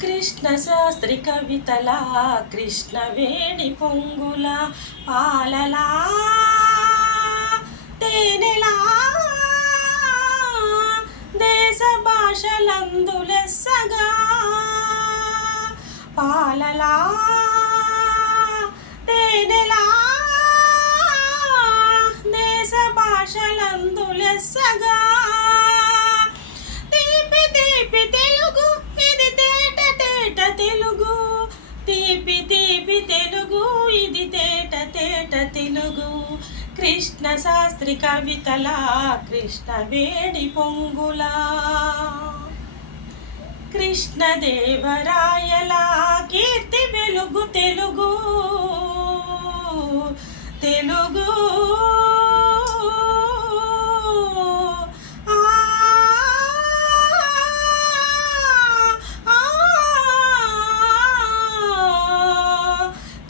కృష్ణ శాస్త్రి కవితలా కృష్ణ వేణి పొంగుల పాలలా తేనెలా దేశ భాషలందులెస్సగా పాలలా తేనెలా దేశ భాషలందులెస్సగా తెలుగు కృష్ణ శాస్త్రి కవితల కృష్ణ వేడి పొంగులా. కృష్ణదేవరాయల కీర్తి వెలుగు తెలుగు. తెలుగు.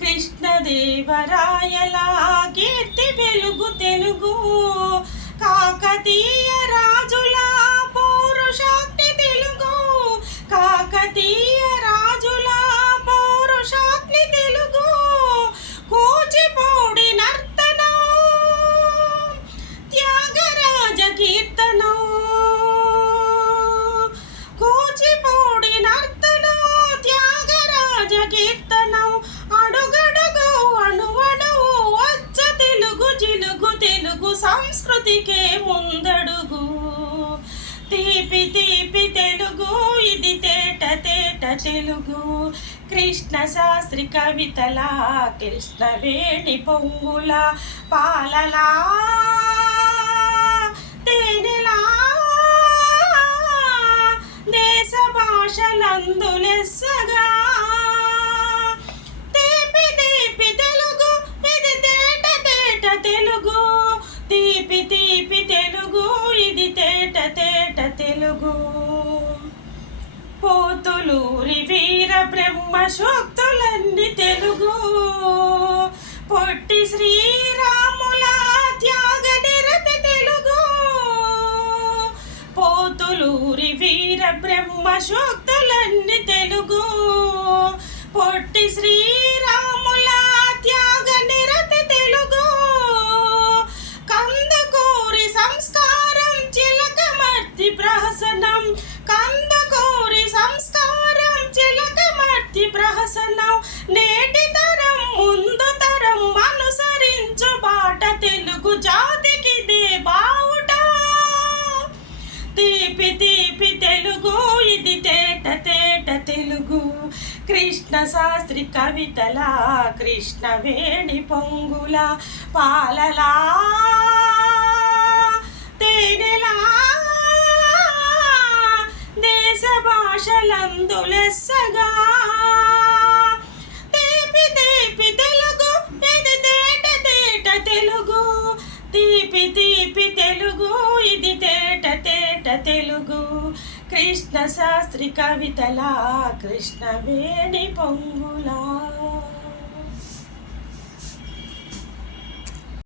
కృష్ణదేవరాయలా కీర్తి వెలుగు తెలుగు కాకతీయ రాజుల సంస్కృతికే ముందడుగు. తీపి తీపి తెలుగు ఇది తేట తేట తెలుగు. కృష్ణ శాస్త్రి కవితల కృష్ణ వేణి పొంగుల పాలలా తేనెలా దేశ భాషలందు తేట తేట తెలుగు. పోతులూరి వీర బ్రహ్మ సూక్తులన్నీ తెలుగు. పొట్టి శ్రీరాముల త్యాగ నిరత తెలుగు. పోతులూరి వీర బ్రహ్మ సూక్తులన్నీ తెలుగు. పొట్టి శ్రీరాము తీపి తీపి తెలుగు ఇది తేట తేట తెలుగు. కృష్ణ శాస్త్రి కవితల కృష్ణ వేణి పొంగుల పాలలా. తేనెలా దేశ భాషలందు తీపి తీపి తెలుగు ఇది తేట తేట తెలుగు. తీపి తీపి తెలుగు ఇది కృష్ణ శాస్త్రి కవితలా కృష్ణ వేణి పొంగులా.